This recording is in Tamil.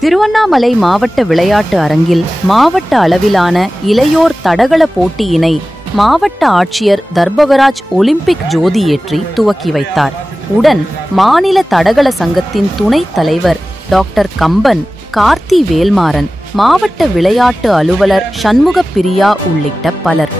திருவண்ணாமலை மாவட்ட விளையாட்டு அரங்கில் மாவட்ட அளவிலான இளையோர் தடகள போட்டியினை மாவட்ட ஆட்சியர் தர்பவராஜ் ஒலிம்பிக் ஜோதி ஏற்றி துவக்கி வைத்தார். உடன் மாநில தடகள சங்கத்தின் துணைத் தலைவர் டாக்டர் கம்பன், கார்த்தி வேல்மாறன், மாவட்ட விளையாட்டு அலுவலர் சண்முகப்பிரியா உள்ளிட்ட பலர்